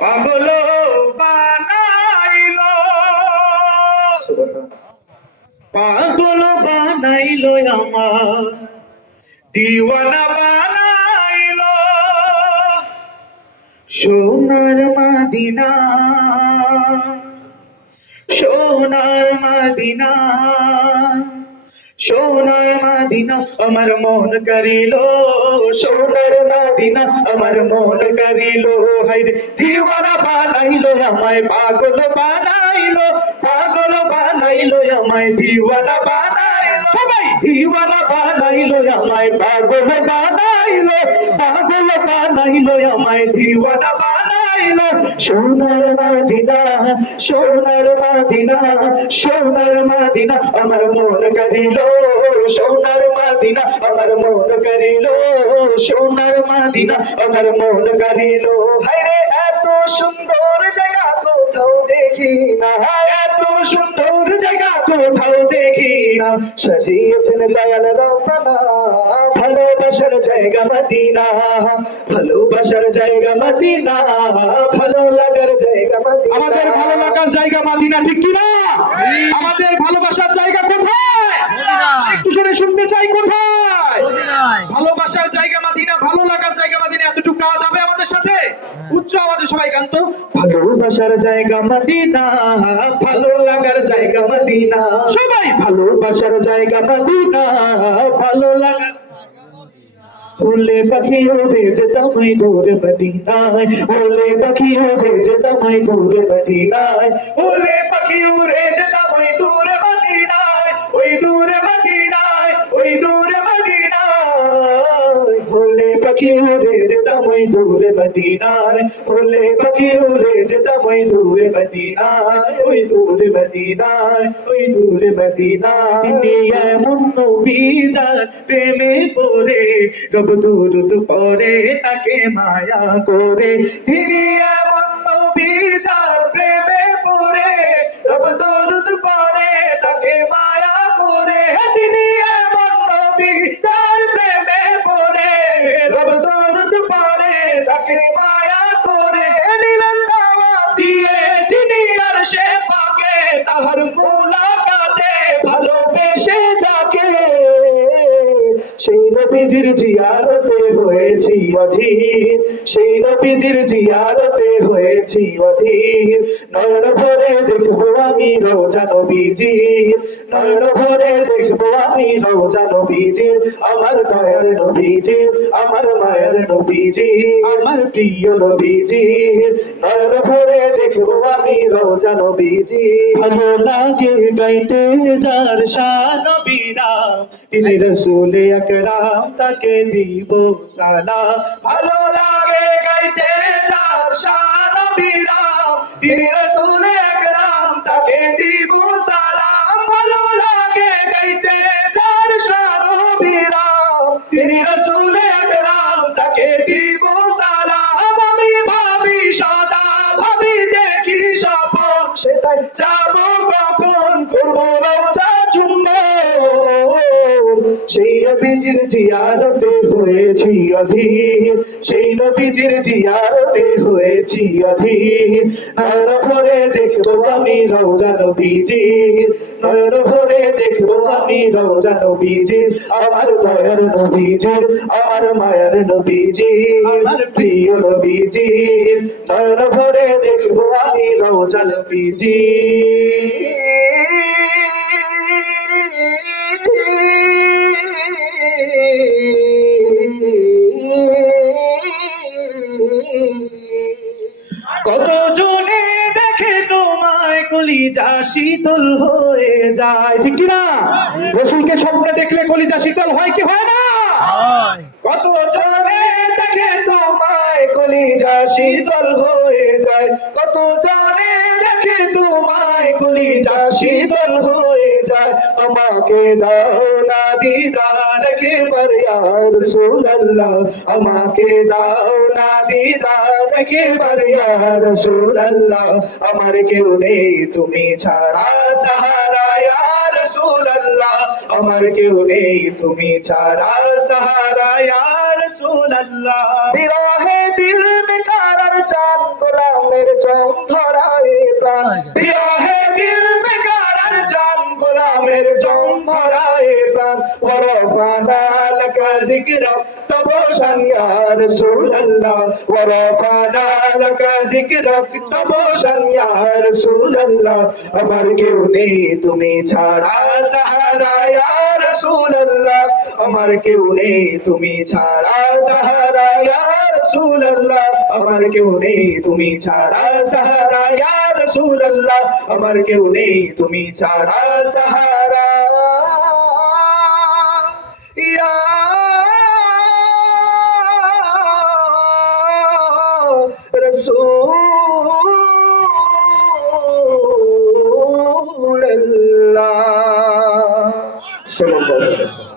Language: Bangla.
পাগল বানাইলো, পাগল বানাইলো আমার, দিওয়ানা বানাইলো। সোনার মদিনা, সোনার মদিনা, সোনার মদিনা আমার মন করিল, সোনার মদিনা আমার মন করিল। হায়রে দিওয়ানা বানাইলো আমায়, পাগল বানাইলো, পাগল বানাইলো আমায়, দিওয়ানা বানাইলো। সবাই দিওয়ানা বানাইলো আমায়, পাগল বানাইলো, পাগল বানাইলো আমায়, দিওয়ানা বানাইলো। সোনার মদিনা, সোনার মদিনা, সোনার মদিনা আমার মন করিল, সোনার মদিনা আমার মন করিল, সোনার মদিনা আমার মন করিল। হায়রে এত সুন্দর জায়গা কোথাও দেখি না, এত সুন্দর জায়গা কোথাও দেখি না। সাজিয়েছেন দয়াল রব্বানা, ভালোবাসার জায়গা মদিনা, ভালোবাসার জায়গা মদিনা, ভালো লাগার জায়গা মদিনা। আমাদের ভালো লাগার জায়গা মদিনা, ঠিক কি না? আমাদের ভালোবাসার জায়গা কোথায়? একটু শুনে শুনতে চাই, কোথায়? ভালোবাসার জায়গা মদিনা, ভালো লাগার জায়গা মদিনা। এতটুকু কাজ হবে আমাদের সাথে। উচ্চ আওয়াজে সবাই গান তো। ভালোবাসার জায়গা মদিনা, ভালো লাগার জায়গা মদিনা। সবাই ভালোবাসার জায়গা মদিনা, ভালো লাগার। ওলে পাখি উড়ে যেতাম ওই দূর মদিনায়, ওলে পাখি উড়ে যেতাম ওই দূর মদিনায়, ওলে পাখি উড়ে যেতাম ওই দূর মদিনায়, ওই দূর মদিনায়, ওই দূর মদিনায়। ওলে পাখি উড়ে যেতাম ওই দূর মদিনায়, ওলে পাখি উড়ে যেতাম ওই দূর মদিনায়, ওই দূর মদিনায়, ওই দূর মদিনায়। তিনি এমন নবী যার প্রেমে পড়ে রব দুরুদ পড়ে তাকে মায়া করে। তিনি এমন নবী যার প্রেমে পড়ে রব দুরুদ পড়ে তাকে মায়া করে। তিনি এমন নবী যার প্রেমে পড়ে রব দুরুদ পড়ে তাকে মায়া করে। নিলেন দাওয়াত দিয়ে তিনি আরশে পাকে, তাহার মুলাকাতে ভালোবেসে যাকে। সেই নবীজির জিয়ারতে হয়েছি অধীর, সেই নবীজির জিয়ারতে হয়েছি অধীর। নয়ন ভরে দেখবো আমি রোজা নবীজির, নয়ন ভরে দেখবো আমি রোজা নবীজির। আমার দয়ার নবীজির, আমার মায়ের নবীজির, আমার প্রিয় নবীজির। নয়ন ভরে দেখবো আমি রোজা নবীজির। ভালো লাগে গাইতে যার শান নবী নাম, তিনি রসুল আকরাম তাকে দিব সালাম। ভালো লাগে গাইতে যার শান নবী নাম, তিনি রসুল আকরাম তাকে দিব সালাম। ভালো লাগে গাইতে যার শান নবী নাম, তিনি রসুল আকরাম তাকে দিব সালাম। আমি ভাবি সদা, ভাবি দেখি স্বপন, সেটাই যাবো কখন, করবো রওজা চুম্বন। সেই নবীজির জিয়ারতে হয়েছি অধীর, সেই নবীজির জিয়ারতে হয়েছি অধীর। নয়ন ভরে দেখবো আমি রওজা নবীজির, নয়ন ভরে দেখবো আমি রওজা নবীজির। আমার দয়ার নবীজির, আমার মায়ের নবীজির, আমার প্রিয় নবীজির। নয়ন ভরে দেখবো আমি রওজা নবীজির। কত জনে দেখে তোমায় কলিজা শীতল হয়ে যায়, ঠিক না? রসুলকে স্বপ্নে দেখলে কলিজা শীতল হয় কি হয় না? কত জনে দেখে তোমায় কলিজা শীতল হয়ে যায়, কত জনে দেখে তোমায় কলিজা শীতল হয়ে যায়। আমাকে দাও না দিদার একবার ইয়া রাসূলুল্লাহ, আমাকে দাও না দিদার একবার ইয়া রাসূলুল্লাহ। আমার কেউ নেই তুমি ছাড়া সাহারা ইয়া রাসূলুল্লাহ, আমার কেউ নেই তুমি ছাড়া সাহারা ইয়া রাসূলুল্লাহ। বিরহে দিল में करार चांद गुलाम গোলামের জং ধরায় প্রাণ প্রিয় হে দিল মে কারার জান গোলামের জং ধরায় প্রাণ ওয়ারফানা লাকা যিকরা তাবশান ইয়া রাসূলুল্লাহ ওয়ারফানা লাকা যিকরা তাবশান ইয়া রাসূলুল্লাহ আমার কেউ নেই তুমি ছাড়া সাহারা ইয়া রাসূলুল্লাহ আমার কেউ নেই তুমি ছাড়া সাহারা ইয়া রাসূলুল্লাহ আমার কেউ নেই তুমি ছাড়া সাহারা ইয়া রাসূলুল্লাহ আমার কেউ নেই তুমি ছাড়া সাহারা ইয়া রাসূলুল্লাহ সাল্লাল্লাহু আলাইহি ওয়াসাল্লাম